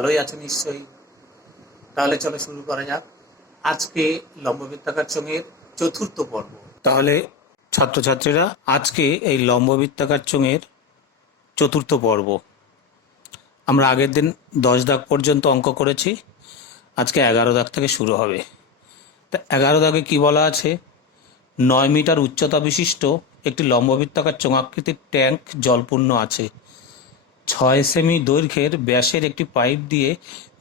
ভালোই আছো নিশ্চয়ই। তাহলে চলো শুরু করা যাক আজকে লম্ববৃত্তাকার চোঙের চতুর্থ পর্ব। তাহলে ছাত্রছাত্রীরা, আজকে এই লম্ববৃত্তাকার চোঙের চতুর্থ পর্ব। আমরা আগের দিন 10 দাগ পর্যন্ত অঙ্ক করেছি, আজকে 11 দাগ থেকে শুরু হবে। তা 11 দাগে কি বলা আছে? 9 মিটার উচ্চতা বিশিষ্ট একটি লম্ববৃত্তাকার চোঙাকৃতির ট্যাঙ্ক জলপূর্ণ আছে। 6 সেমি দৈর্ঘ্যের ব্যাসের একটি পাইপ দিয়ে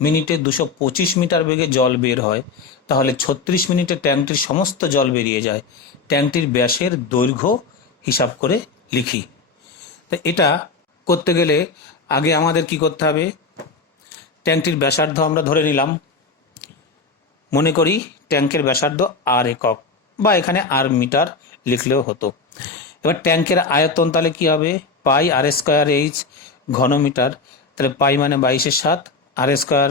মিনিটে 225 মিটার বেগে জল বের হয়। তাহলে 36 মিনিটে ট্যাঙ্কটির সমস্ত জল বেরিয়ে যায়। ট্যাঙ্কটির ব্যাসের দৈর্ঘ্য হিসাব করে লিখি। তো এটা করতে গেলে আগে আমাদের কি করতে হবে? ট্যাঙ্কটির ব্যাসার্ধ আমরা ধরে নিলাম। মনে করি ট্যাঙ্কের ব্যাসার্ধ আর একক, বা এখানে আর মিটার লিখলেও হতো। এবার ট্যাঙ্কের আয়তন তাহলে কি হবে? পাই আর স্কোয়ার এইচ ঘনমিটার। তাহলে পাই মানে 22/7, আর স্কোয়ার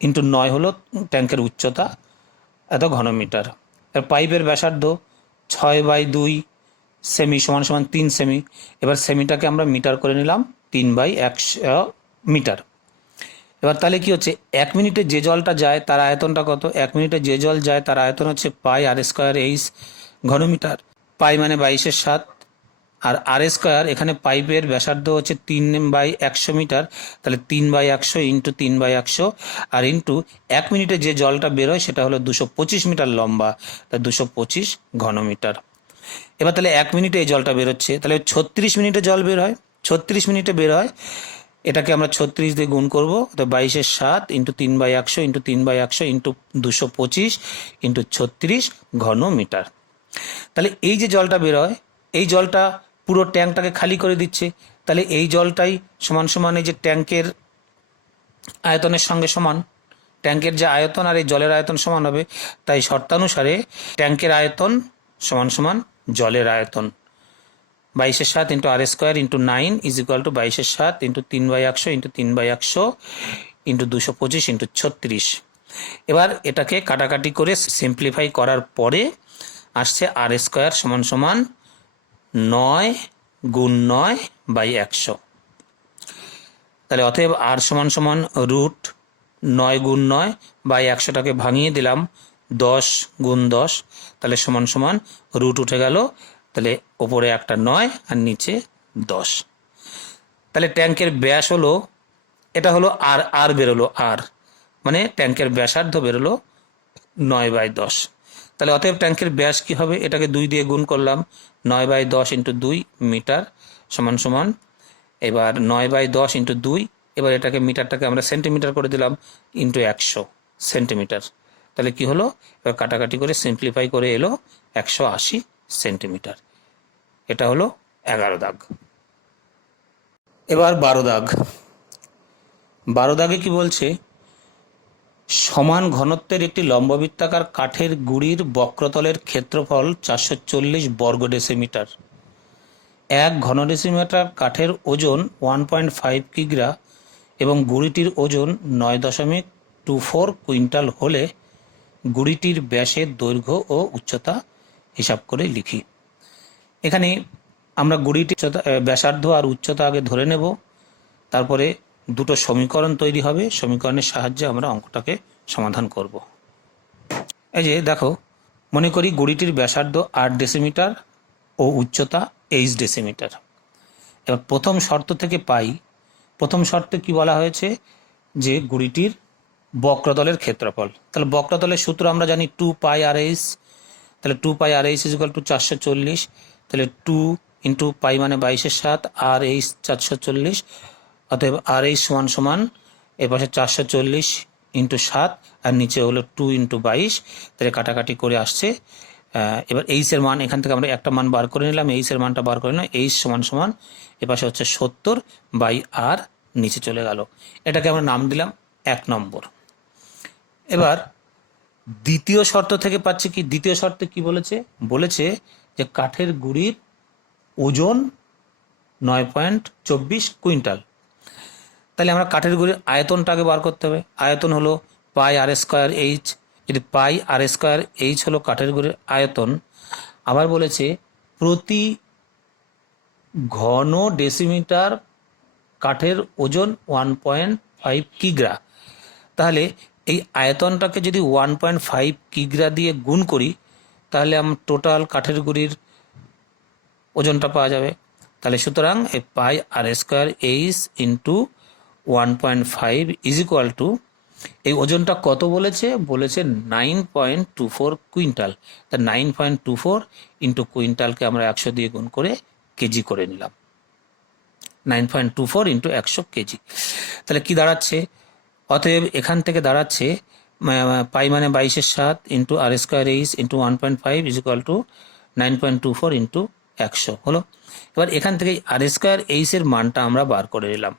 ইন্টু 9 হলো ট্যাঙ্কের উচ্চতা, এত ঘনমিটার। এবার পাইপের ব্যাসার্ধ 6/2 সেমি সমান সমান 3 সেমি। এবার সেমিটাকে আমরা মিটার করে নিলাম, 3/100 মিটার। এবার তাহলে কি হচ্ছে? 1 মিনিটে যে জলটা যায় তার আয়তনটা কত? 1 মিনিটে যে জল যায় তার আয়তন হচ্ছে পাই আর স্কোয়ার এইচ ঘনমিটার। পাই মানে 22/7, আর আর স্কোয়ার, এখানে পাইপের ব্যাসার্ধ হচ্ছে 3/100 মিটার। তাহলে 3/100 ইন্টু 3/100, আর ইন্টু 1 মিনিটে যে জলটা বেরোয় সেটা হলো 225 মিটার লম্বা, তাই 225 ঘনমিটার। এবার তাহলে 1 মিনিটে এই জলটা বেরোচ্ছে, তাহলে 36 মিনিটে জল বের হয়। 36 মিনিটে বের হয়, এটাকে আমরা 36 দিয়ে গুণ করবো। তো 22/7 ইন্টু 3/100 ইন্টু 3/100 ইন্টু 225 ইন্টু 36 ঘনমিটার। তাহলে এই যে জলটা বের হয়, এই জলটা পুরো ট্যাঙ্কটাকে খালি করে দিচ্ছে। তাহলে এই জলটাই সমান সমান এই যে ট্যাঙ্কের আয়তনের সঙ্গে সমান। ট্যাঙ্কের যে আয়তন আর এই জলের আয়তন সমান হবে, তাই শর্তানুসারে ট্যাঙ্কের আয়তন সমান সমান জলের আয়তন। 22/7 into R square into 9 is equal to 22/7 into 3/100 into 3/100 into 225 into 36। এবার এটাকে কাটাকাটি করে সিম্পলিফাই করার পরে আসছে আর স্কোয়ার সমান সমান 9 গুণ 9/100। তাহলে অতএব আর সমান সমান রুট 9 গুণ 9/100টাকে ভাঙিয়ে দিলাম 10 গুণ 10, তাহলে সমান সমান রুট উঠে গেল। তাহলে ওপরে একটা 9 আর নিচে 10। তাহলে ট্যাঙ্কের ব্যাস হলো, এটা হলো আর, আর বেরোলো আর, মানে ট্যাঙ্কের ব্যাসার্ধ বেরোলো 9/10। তাহলে অতএব ট্যাঙ্কের ব্যাস কি হবে? এটাকে 2 দিয়ে গুণ করলাম, 9/10 ইন্টু 2 মিটার সমান সমান, এবার 9/10 ইন্টু 2, এবার এটাকে মিটারটাকে আমরা সেন্টিমিটার করে দিলাম, ইন্টু 100 সেন্টিমিটার। তাহলে কি হলো? এবার কাটাকাটি করে সিম্পলিফাই করে এলো 180 সেন্টিমিটার। এটা হলো 11 দাগ। এবার 12 দাগ। 12 দাগে কি বলছে? সমান ঘনত্বের একটি লম্ববৃত্তাকার কাঠের গুঁড়ির বক্রতলের ক্ষেত্রফল 440 বর্গ ডেসিমিটার। 1 ঘন ডেসিমিটার কাঠের ওজন 1.5 কিগ্রা এবং গুঁড়িটির ওজন 9.24 কুইন্টাল হলে গুঁড়িটির ব্যাসের দৈর্ঘ্য ও উচ্চতা হিসাব করে লিখি। এখানে আমরা গুঁড়িটির ব্যাসার্ধ আর উচ্চতা আগে ধরে নেব, তারপরে দুটো সমীকরণ তৈরি হবে, সমীকরণের সাহায্যে আমরা অঙ্কটাকে সমাধান করব। এই যে দেখো, মনে করি গুঁড়িটির ব্যাসার্ধ 8 ডেসিমিটার ও উচ্চতা 8 ডেসিমিটার। এবার প্রথম শর্ত থেকে পাই, প্রথম শর্তে কি বলা হয়েছে? যে গুঁড়িটির বক্রতলের ক্ষেত্রফল। তাহলে বক্রতলের সূত্র আমরা জানি 2πr/h। তাহলে 2πr/h ইজ ইকুয়াল টু 440। তাহলে 2 ইন্টু পাই মানে 22/7, আর এইচ 440, অতএব আর এইচ সমান সমান এর পাশে 440 ইন্টু 7 আর নিচে হলো 2 ইন্টু 22। তাহলে কাটাকাটি করে আসছে। এবার এইচের মান এখান থেকে আমরা একটা মান বার করে নিলাম, এইচের মানটা বার করে নিলাম। এইচ সমান সমান এ পাশে হচ্ছে 70/r, নিচে চলে গেল। এটাকে আমরা নাম দিলাম 1 নম্বর। এবার দ্বিতীয় শর্ত থেকে পাচ্ছি কি? দ্বিতীয় শর্তে কি বলেছে? বলেছে যে কাঠের গুঁড়ির ওজন 9.24 কুইন্টাল। তাহলে আমরা কাঠের গুঁড়ির আয়তনটাকে বার করতে হবে। আয়তন হলো পাই আর স্কোয়ার এইচ। যদি পাই আর স্কোয়ার এইচ হলো কাঠের গুঁড়ির আয়তন, আবার বলেছে প্রতি ঘন ডেসিমিটার কাঠের ওজন 1.5 কিগ্রা। তাহলে এই আয়তনটাকে যদি 1.5 কিগ্রা দিয়ে গুণ করি তাহলে আমরা টোটাল কাঠের গুঁড়ির ওজনটা পাওয়া যাবে। তাহলে সুতরাং এই pi r square H into 1.5 is equal to, এই ওজনটা কত বলেছে, 9.24 কুইন্টাল। তা 9.24 ইন্টু কুইন্টালকে আমরা 100 দিয়ে গুণ করে কেজি করে নিলাম। 9.24 ইন্টু 100 কেজি। তাহলে কি দাঁড়াচ্ছে, অতএব এখান থেকে দাঁড়াচ্ছে পাই মানে 22/7 into R square H into 1.5 is equal to 9.24 into 100 হলো। এবার এখান থেকে আর স্কোয়ার এইচের মানটা আমরা বার করে নিলাম।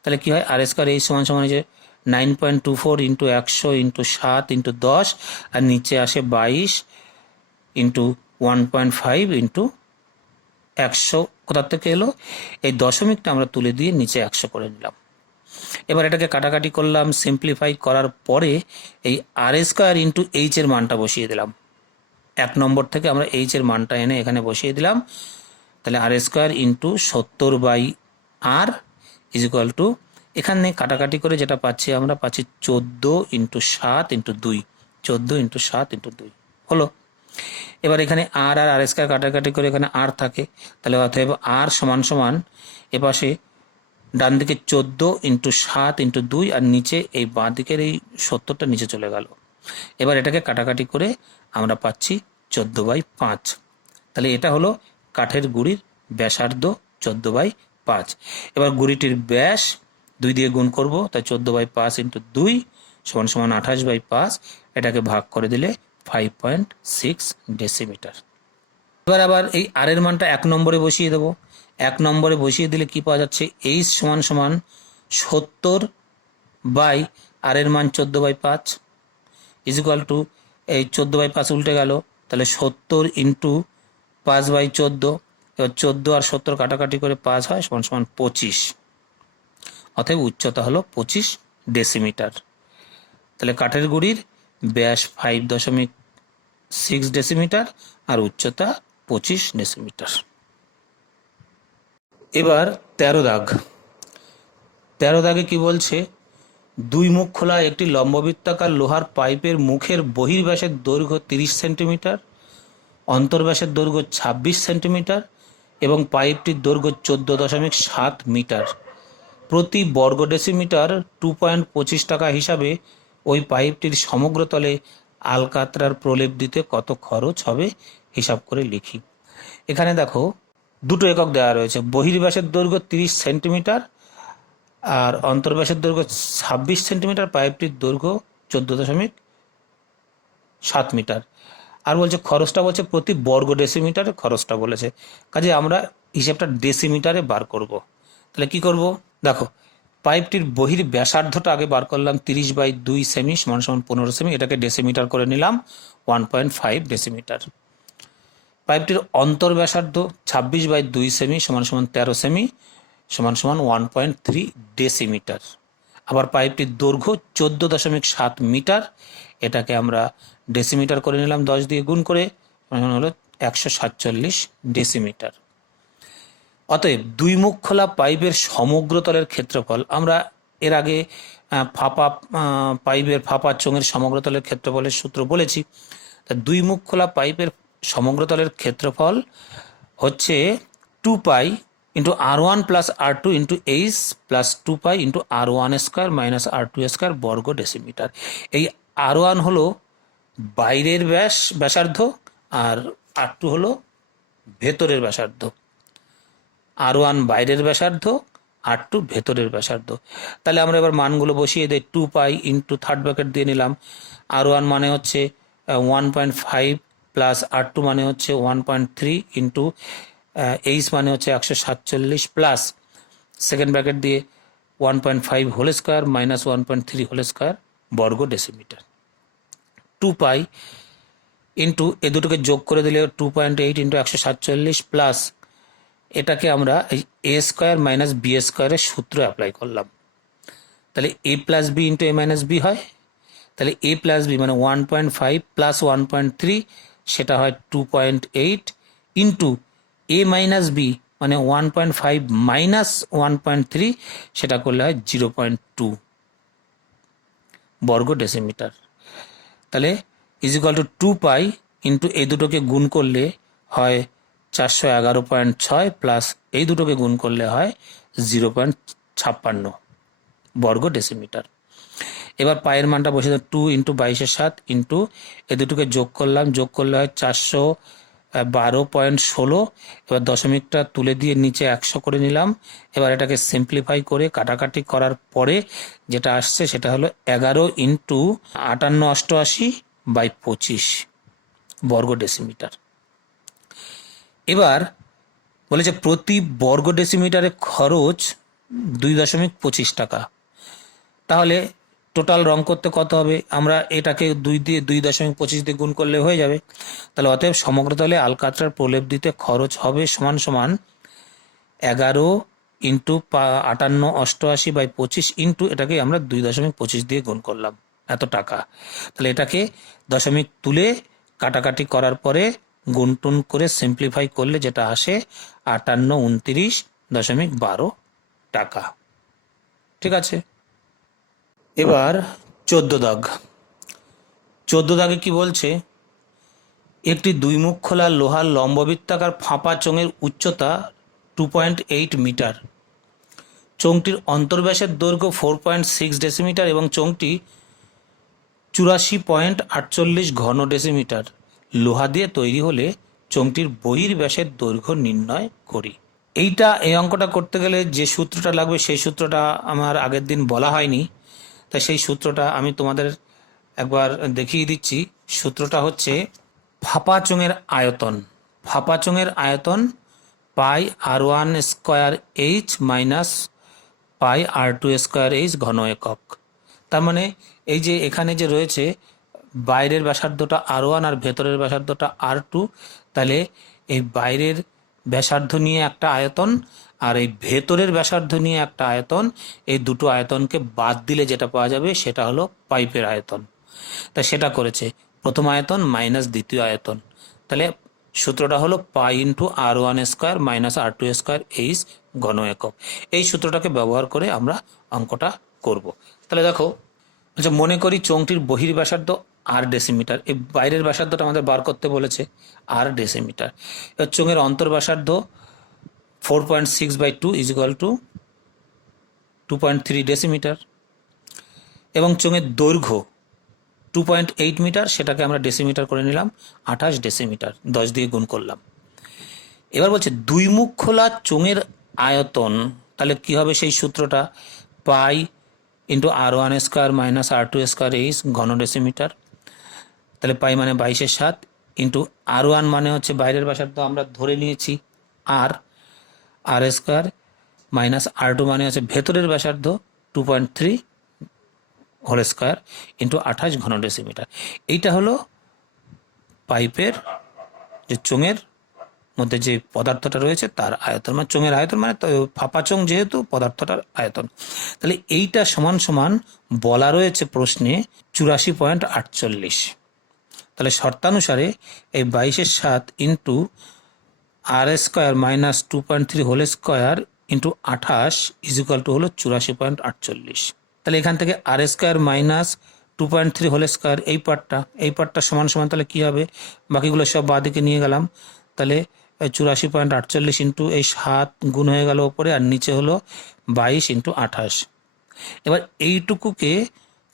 তাহলে কি হয়, আর স্কোয়ার এইচ সমান সমান যে 9.24 ইন্টু 100 ইন্টু 7 ইন্টু 10, আর নিচে আসে 22 ইন্টু 1.5 ইন্টু 100। কোথার থেকে এলো, এই দশমিকটা আমরা তুলে দিয়ে নিচে 100 করে নিলাম। এবার এটাকে কাটাকাটি করলাম, সিম্পলিফাই করার পরে এই আর স্কোয়ার ইন্টু এইচ এর মানটা বসিয়ে দিলাম। 1 নম্বর থেকে আমরা এইচ এর মানটা এনে এখানে বসিয়ে দিলাম। তাহলে r square into 70/r is equal to, এখানে কাটাকাটি করে যেটা পাচ্ছি আমরা পাচ্ছি 14 ইন্টু 7 ইন্টু 2, 14 ইন্টু 7 ইন্টু 2 হলো। এবার এখানে আর আর স্কোয়ার কাটাকাটি করে এখানে আর থাকে, তাহলে অতএব আর সমান সমান এপাশে ডান দিকে 14 ইন্টু 7 ইন্টু 2, আর নিচে এই বাঁ দিকের এই 70টা নিচে চলে গেল। এবার এটাকে কাটাকাটি করে আমরা পাচ্ছি 14/5। তাহলে এটা হলো কাঠের গুঁড়ির ব্যাসার্ধ 14/5। এবার গুঁড়িটির ব্যাস 2 দিয়ে গুণ করব, তাই 14/5 ইন্টু 2 সমান সমান 28/5। এটাকে ভাগ করে দিলে 5.6 ডেসিমিটার। এবার আবার এই আর এর মানটা 1 নম্বরে বসিয়ে দেবো। 1 নম্বরে বসিয়ে দিলে কি পাওয়া যাচ্ছে, এইচ সমান সমান 70 আর এর মান 14/5 ইজ ইকুয়াল টু, এই 14/5 উল্টে গেল, তাহলে 70 ইন্টু 5/14। এবার 14 আর 70 কাটাকাটি করে 5 হয় সমান সমান 25। অতএব উচ্চতা হলো 25 ডেসিমিটার। তাহলে কাঠের গুঁড়ির ব্যাস 5.6 ডেসিমিটার আর উচ্চতা 25 ডেসিমিটার। এবার 13 দাগ। 13 দাগে কি বলছে, 2 মুখ খোলা একটি লম্ববৃত্তাকার লোহার পাইপের মুখের বহির্ব্যাসের দৈর্ঘ্য 30 সেন্টিমিটার, অন্তর্ব্যাসের দৈর্ঘ্য 26 সেন্টিমিটার এবং পাইপটির দৈর্ঘ্য 14.7 মিটার। প্রতি বর্গ ডেসিমিটার 2.25 টাকা হিসাবে ওই পাইপটির সমগ্র তলে আলকাতরার প্রলেপ দিতে কত খরচ হবে হিসাব করে লিখি। এখানে দেখো দুটো একক দেওয়া রয়েছে, বহির্ব্যাসের দৈর্ঘ্য 30 সেন্টিমিটার আর অন্তর্ব্যাসের দৈর্ঘ্য 26 সেন্টিমিটার, পাইপটির দৈর্ঘ্য 14.7 মিটার। আর বলছে খরচটা বলছে প্রতি বর্গ ডেসিমিটারে খরচটা বলেছে, কাজে আমরা হিসেবটা ডেসিমিটারে বার করব। তাহলে কি করব, দেখো পাইপটির বহির ব্যাসার্ধটা আগে বার করলাম, 30/2 সেমি সমান সমান 15 সেমি, এটাকে ডেসিমিটার করে নিলাম 1.5 ডেসিমিটার। পাইপটির অন্তর ব্যাসার্ধ 26/2 সেমি সমান সমান 13 সেমি সমান সমান 1.3 ডেসিমিটার। আবার পাইপটির দৈর্ঘ্য 14.7 মিটার, এটাকে আমরা ডেসিমিটার করে নিলাম 10 দিয়ে গুণ করে, হলো 147 ডেসিমিটার। অতএব 2 মুখ খোলা পাইপের সমগ্র তলের ক্ষেত্রফল, আমরা এর আগে ফাঁপা পাইপের ফাঁপা চোঙের সমগ্র তলের ক্ষেত্রফলের সূত্র বলেছি। তা 2 মুখ খোলা পাইপের সমগ্র তলের ক্ষেত্রফল হচ্ছে 2π into R1 plus R2 into H plus 2π into R1 square minus R2 square বর্গ ডেসিমিটার। এই R1 হলো বাইরের ব্যাসার্ধ আর R2 হলো ভেতরের ব্যাসার্ধ। R1 বাইরের ব্যাসার্ধ, R2 ভেতরের ব্যাসার্ধ। তাহলে আমরা এবার মানগুলো বসিয়ে দিই। 2π ইন্টু থার্ড ব্র্যাকেট দিয়ে নিলাম, R1 মানে হচ্ছে 1.5 প্লাস R2 মানে হচ্ছে 1.3 ইন্টু এইচ মানে হচ্ছে 147 প্লাস সেকেন্ড ব্র্যাকেট দিয়ে 1.5 whole square minus 1.3 whole square বর্গ ডেসিমিটার। 2π ইন্টু এ দুটোকে যোগ করে দিলে 2.8 ইন্টু 147 প্লাস এটাকে আমরা এ স্কোয়ার মাইনাস বি স্কোয়ারের সূত্র অ্যাপ্লাই করলাম। তাহলে এ প্লাস বি ইন্টু এ মাইনাস বি হয়। তাহলে এ প্লাস বি মানে 1.5 প্লাস 1.3 সেটা হয় 2.8 ইন্টু এ মাইনাস বি মানে 1.5 মাইনাস 1.3 সেটা করলে হয় 0.2। বর্গ ডেসিমিটার। তাহলে ইজিক্যাল টু 2 পাই ইন্টু এই দুটোকে গুণ করলে হয় 411.6 প্লাস এই দুটোকে গুণ করলে হয় 0.56 বর্গ ডেসিমিটার। এবার পায়ের মানটা বসে 2 ইন্টু 22/7 ইন্টু এ দুটোকে যোগ করলাম, যোগ করলে হয় 412.16। এবার দশমিকটা তুলে দিয়ে নিচে 100 করে নিলাম। এবার এটাকে সিম্পলিফাই করে কাটাকাটি করার পরে যেটা আসছে সেটা হলো 11 ইন্টু 5888/25 বর্গ ডেসিমিটার। এবার বলেছে প্রতি বর্গ ডেসিমিটারে খরচ 2.25 টাকা। তাহলে টোটাল রং করতে কত হবে? আমরা এটাকে 2.25 দিয়ে গুণ করলে হয়ে যাবে। তাহলে অতএব সমগ্র তলে আলকাতরার প্রলেপ দিতে খরচ হবে সমান সমান 11 ইন্টু 5888/25 ইন্টু এটাকে আমরা 2.25 দিয়ে গুণ করলাম, এত টাকা। তাহলে এটাকে দশমিক তুলে কাটাকাটি করার পরে গুণটুন করে সিম্পলিফাই করলে যেটা আসে 5829.12 টাকা। ঠিক আছে, এবার 14 দাগ। 14 দাগে কি বলছে? একটি দুই মুখ খোলা লোহার লম্ববৃত্তাকার ফাঁপা চোঙের উচ্চতা 2.8 মিটার, চোঙটির অন্তর্ব্যাসের দৈর্ঘ্য 4.6 ডেসিমিটার এবং চোঙটি 84.48 ঘন ডেসিমিটার লোহা দিয়ে তৈরি হলে চোঙটির বহির্ব্যাসের দৈর্ঘ্য নির্ণয় করি। এই অঙ্কটা করতে গেলে যে সূত্রটা লাগবে সেই সূত্রটা আমার আগের দিন বলা হয়নি, তাই সেই সূত্রটা আমি তোমাদের একবার দেখিয়ে দিচ্ছি। সূত্রটা হচ্ছে ফাঁপা চোঙের আয়তন। ফাঁপা চোঙের আয়তন পাই r1 স্কোয়ার এইচ মাইনাস পাই r2 স্কোয়ার এইচ ঘন একক। তার মানে এই যে এখানে যে রয়েছে বাইরের ব্যাসার্ধটা r1 আর ভেতরের ব্যাসার্ধটা r2, তাহলে এই বাইরের ব্যাসার্ধ নিয়ে একটা আয়তন আর এই ভেতরের ব্যাসার্ধ নিয়ে একটা আয়তন, এই দুটো আয়তনকে বাদ দিলে যেটা পাওয়া যাবে সেটা হলো পাইপের আয়তন। তাই সেটা করেছে প্রথম আয়তন মাইনাস দ্বিতীয় আয়তন। তাহলে সূত্রটা হলো pi into r1 square minus r2 square H ঘন একক। এই সূত্রটাকে ব্যবহার করে আমরা অঙ্কটা করব। তাহলে দেখো, আচ্ছা মনে করি চোঙটির বহির ব্যাসার্ধ r ডেসিমিটার, এই বাইরের ব্যাসার্ধটা আমাদের বার করতে বলেছে r ডেসিমিটার। এবার চোঙের অন্তর ব্যাসার্ধ 4.6/2 ইজিক্যাল টু 2.3 ডেসিমিটার এবং চোঙের দৈর্ঘ্য 2.8 মিটার, সেটাকে আমরা ডেসিমিটার করে নিলাম, 28 ডেসিমিটার, 10 দিয়ে গুণ করলাম। এবার বলছে দুই মুখ খোলা চোঙের আয়তন, তাহলে কি হবে সেই সূত্রটা? Pi into r1 square minus r2 square H ঘন ডেসিমিটার। তাহলে পাই মানে 22/7 ইন্টু r1 মানে হচ্ছে বাইরের ব্যাসার্ধ আমরা ধরে নিয়েছি r স্কোয়ার মাইনাস r2 মানে হচ্ছে ভেতরের ব্যাসার্ধ 2.3 হোল স্কোয়ার ইন্টু 28 ঘন ডেসিমিটার। এইটা হলো পাইপের যে চোঙের মধ্যে যে পদার্থটা রয়েছে তার আয়তন, মানে চোঙের আয়তন মানে ফাঁপা চোঙ যেহেতু পদার্থটার আয়তন। তাহলে এইটা সমান সমান বলা রয়েছে প্রশ্নে 84.48। তাহলে শর্তানুসারে এই 22/7 into r square minus 2.3 whole square into 28 equal to হলো 84.48। তাহলে এখান থেকে r square minus 2.3 whole square এই পার্টটা সমান সমান তাহলে কী হবে? বাকিগুলো সব বাঁদিকে নিয়ে গেলাম। তাহলে 84.48 ইন্টু এই 7 গুণ হয়ে গেল ওপরে, আর নিচে হলো 22 ইন্টু 28। এবার এইটুকুকে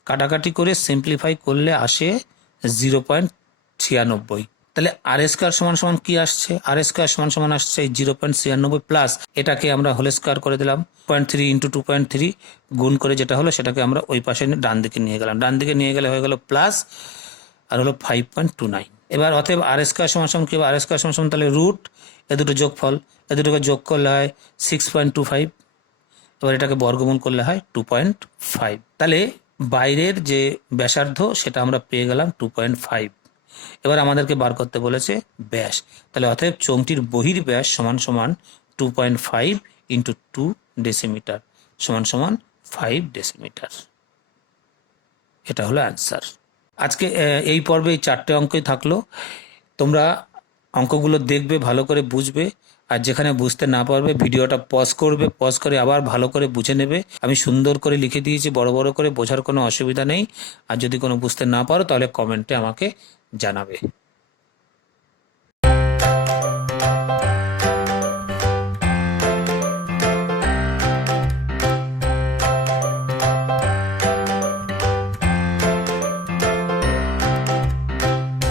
কাটাকাটি করে সিম্পলিফাই করলে আসে 0.96। তাহলে আর স্কোয়ার সমান সমান কি আসছে? আর স্কোয়ার সমান সমান আসছে 0.96 প্লাস এটাকে আমরা হোল স্কোয়ার করে দিলাম 0.3 ইন্টু 2.3 গুণ করে যেটা হলো সেটাকে আমরা ওই পাশে ডান দিকে নিয়ে গেলাম। ডান দিকে নিয়ে গেলে হয়ে গেল প্লাস আর হলো 5.29। এবার অতএব আর স্কোয়ার সমান সমান কি হবে? আর স্কোয়ার সমান সমান তাহলে রুট এ দুটো যোগফল, এ দুটোকে যোগ করলে হয় 6.25। এবার এটাকে বর্গমূল করলে হয় 2.5। তাহলে বাইরের যে ব্যাসার্ধ সেটা আমরা পেয়ে গেলাম 2.5। এবার আমাদেরকে বার করতে বলেছে ব্যাস। তাহলে অতএব চোঙটির বহির ব্যাস সমান সমান 2.5 ইন্টু 2 ডেসিমিটার সমান সমান 5 ডেসিমিটার। এটা হলো অ্যান্সার। আজকে এই পর্বে এই 4টে অঙ্কই থাকলো। তোমরা অঙ্কগুলো দেখবে, ভালো করে বুঝবে, আর যেখানে বুঝতে না পারবে ভিডিওটা পজ করবে, পজ করে আবার ভালো করে বুঝে নেবে। আমি সুন্দর করে লিখে দিয়েছি, বড় বড় করে, বোঝার কোনো অসুবিধা নেই। আর যদি কোনো বুঝতে না পারো তাহলে কমেন্টে আমাকে জানাবে।